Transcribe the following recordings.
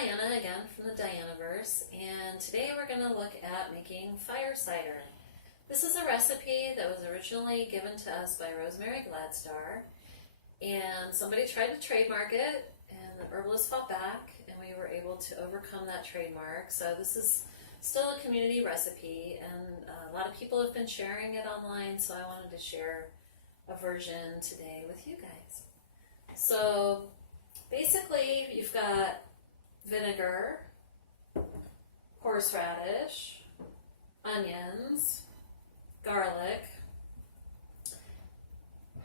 Diana again from the Dianaverse, and today we're going to look at making fire cider. This is a recipe that was originally given to us by Rosemary Gladstar, and somebody tried to trademark it, and the herbalists fought back, and we were able to overcome that trademark. So this is still a community recipe, and a lot of people have been sharing it online, so I wanted to share a version today with you guys. So basically, you've got vinegar, horseradish, onions, garlic,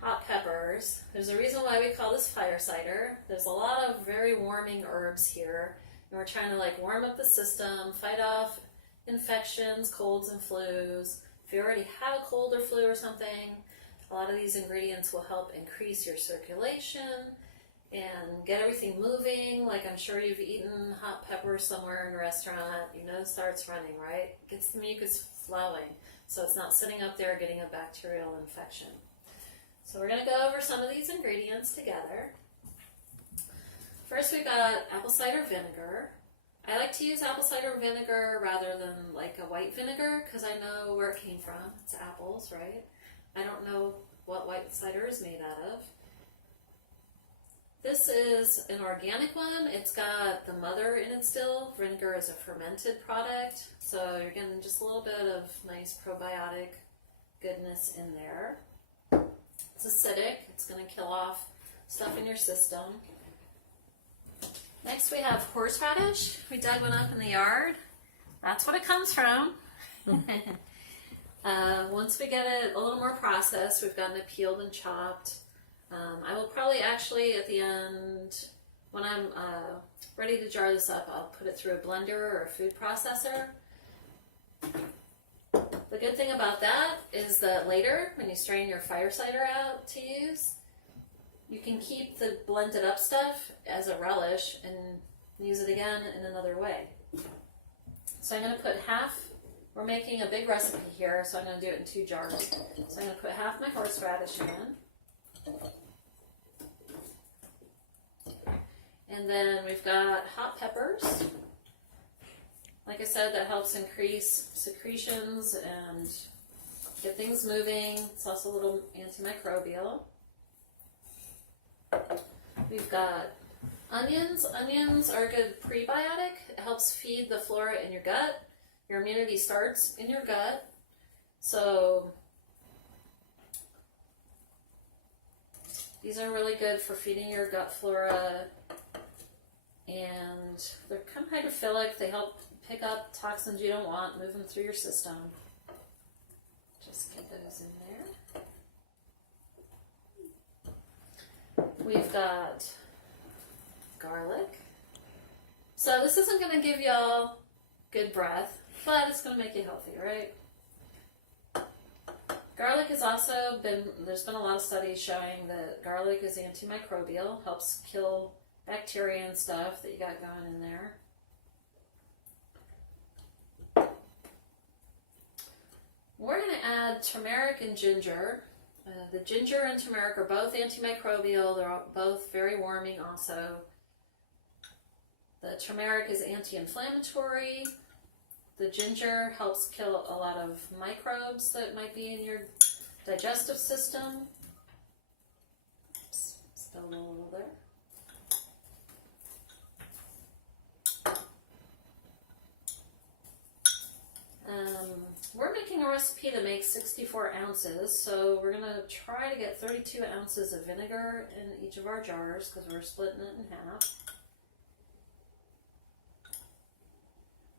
hot peppers. There's a reason why we call this fire cider. There's a lot of very warming herbs here, and we're trying to warm up the system, fight off infections, colds and flus. If you already have a cold or flu or something, a lot of these ingredients will help increase your circulation and get everything moving. Like, I'm sure you've eaten hot pepper somewhere in a restaurant, you know, it starts running, right? It gets the mucus flowing, so it's not sitting up there getting a bacterial infection. So we're going to go over some of these ingredients together. First, we've got apple cider vinegar. I like to use apple cider vinegar rather than like a white vinegar because I know where it came from. It's apples, right? I don't know what white cider is made out of. This is an organic one. It's got the mother in it still. Vinegar is a fermented product, so you're getting just a little bit of nice probiotic goodness in there. It's acidic. It's going to kill off stuff in your system. Next we have horseradish. We dug one up in the yard. That's what it comes from. Once we get it a little more processed, we've gotten it peeled and chopped. I will probably actually at the end, when I'm ready to jar this up, I'll put it through a blender or a food processor. The good thing about that is that later, when you strain your fire cider out to use, you can keep the blended up stuff as a relish and use it again in another way. So I'm going to put half. We're making a big recipe here, so I'm going to do it in 2 jars. So I'm going to put half my horseradish in. And then we've got hot peppers. Like I said, that helps increase secretions and get things moving. It's also a little antimicrobial. We've got onions. Onions are a good prebiotic. It helps feed the flora in your gut. Your immunity starts in your gut. So these are really good for feeding your gut flora, and they're kind of hydrophilic. They help pick up toxins you don't want, move them through your system. Just get those in there. We've got garlic. So this isn't going to give y'all good breath, but it's going to make you healthy, right? Garlic has also there's been a lot of studies showing that garlic is antimicrobial, helps kill bacteria and stuff that you got going in there. We're going to add turmeric and ginger. The ginger and turmeric are both antimicrobial. They're both very warming also. The turmeric is anti-inflammatory. The ginger helps kill a lot of microbes that might be in your digestive system. Oops, spilled a little there. We're making a recipe that makes 64 ounces, so we're going to try to get 32 ounces of vinegar in each of our jars because we're splitting it in half.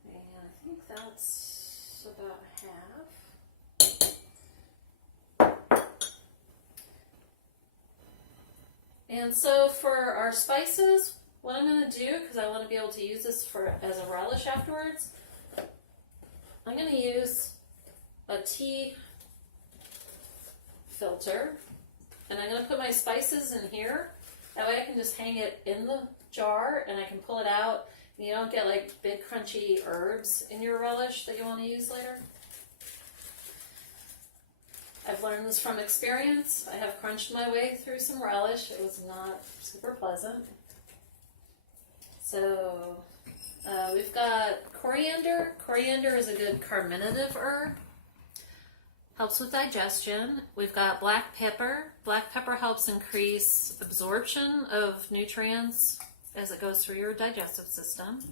And I think that's about half. And so for our spices, what I'm going to do, because I want to be able to use this as a relish afterwards, I'm going to use a tea filter, and I'm going to put my spices in here. That way I can just hang it in the jar and I can pull it out, and you don't get like big crunchy herbs in your relish that you want to use later. I've learned this from experience. I have crunched my way through some relish. It was not super pleasant. So We've got coriander. Coriander is a good carminative herb. Helps with digestion. We've got black pepper. Black pepper helps increase absorption of nutrients as it goes through your digestive system.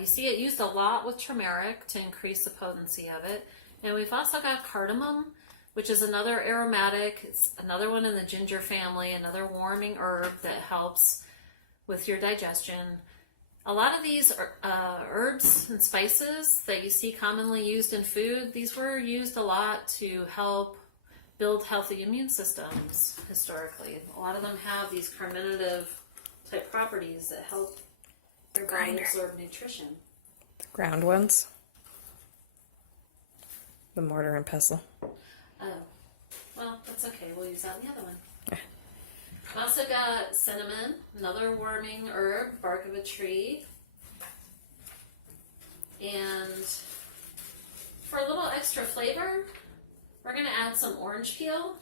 You see it used a lot with turmeric to increase the potency of it. And we've also got cardamom, which is another aromatic. It's another one in the ginger family, another warming herb that helps with your digestion. A lot of these herbs and spices that you see commonly used in food, these were used a lot to help build healthy immune systems historically. A lot of them have these carminative type properties that help your body absorb nutrition. The ground ones? The mortar and pestle. Oh, well, that's okay. We'll use that in the other one. We've also got cinnamon, another warming herb, bark of a tree. And for a little extra flavor, we're going to add some orange peel.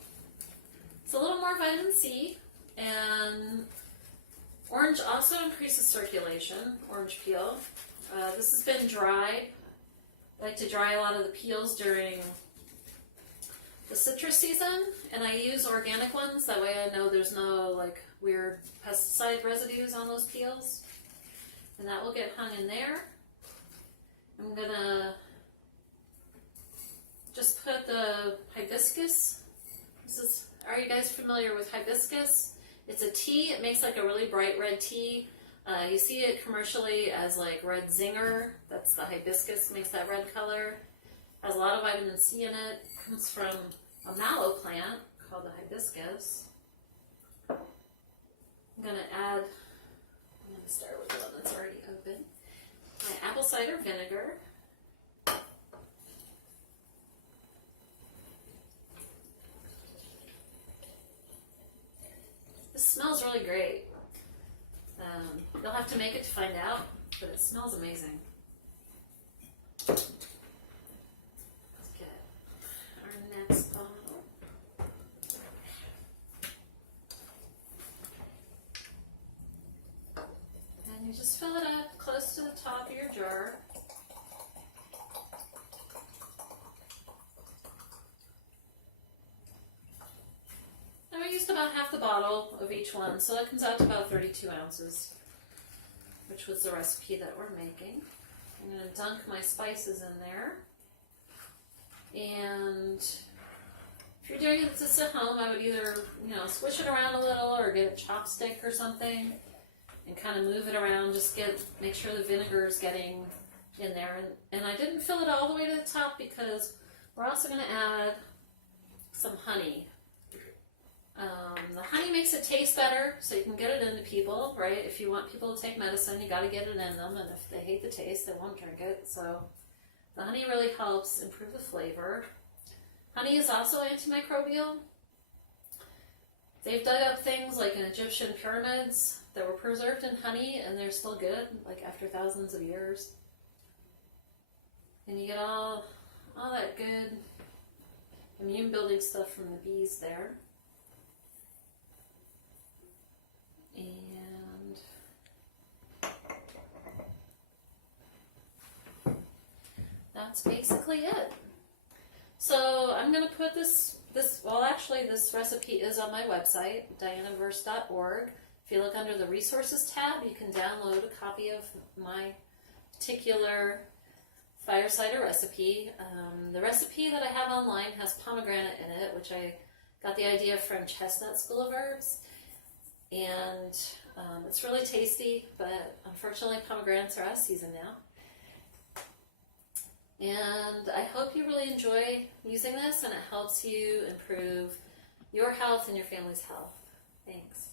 It's a little more vitamin C, and orange also increases circulation, orange peel. This has been dried. I like to dry a lot of the peels during the citrus season, and I use organic ones. That way I know there's no like weird pesticide residues on those peels. And that will get hung in there. I'm gonna just put the hibiscus. Are you guys familiar with hibiscus? It's a tea. It makes like a really bright red tea. You see it commercially as like red zinger. That's the hibiscus, makes that red color. Has a lot of vitamin C in it. Comes from a mallow plant called the hibiscus. I'm going to start with the one that's already open. My apple cider vinegar. This smells really great. You'll have to make it to find out, but it smells amazing. Let's get our next bottle. And you just fill it up close to the top of your jar. And we used about half the bottle of each one, so that comes out to about 32 ounces, which was the recipe that we're making. I'm going to dunk my spices in there. And if you're doing this at home, I would either, swish it around a little or get a chopstick or something and kind of move it around. Just make sure the vinegar is getting in there. And I didn't fill it all the way to the top because we're also going to add some honey. The honey makes it taste better, so you can get it into people, right? If you want people to take medicine, you got to get it in them, and if they hate the taste, they won't drink it. So the honey really helps improve the flavor. Honey is also antimicrobial. They've dug up things like in Egyptian pyramids that were preserved in honey, and they're still good, like after thousands of years. And you get all that good immune building stuff from the bees there. And that's basically it. So I'm going to put this recipe is on my website, dianaverse.org. If you look under the resources tab, you can download a copy of my particular fire cider recipe. The recipe that I have online has pomegranate in it, which I got the idea from Chestnut School of Herbs. And it's really tasty, but unfortunately pomegranates are out of season now. And I hope you really enjoy using this and it helps you improve your health and your family's health. Thanks.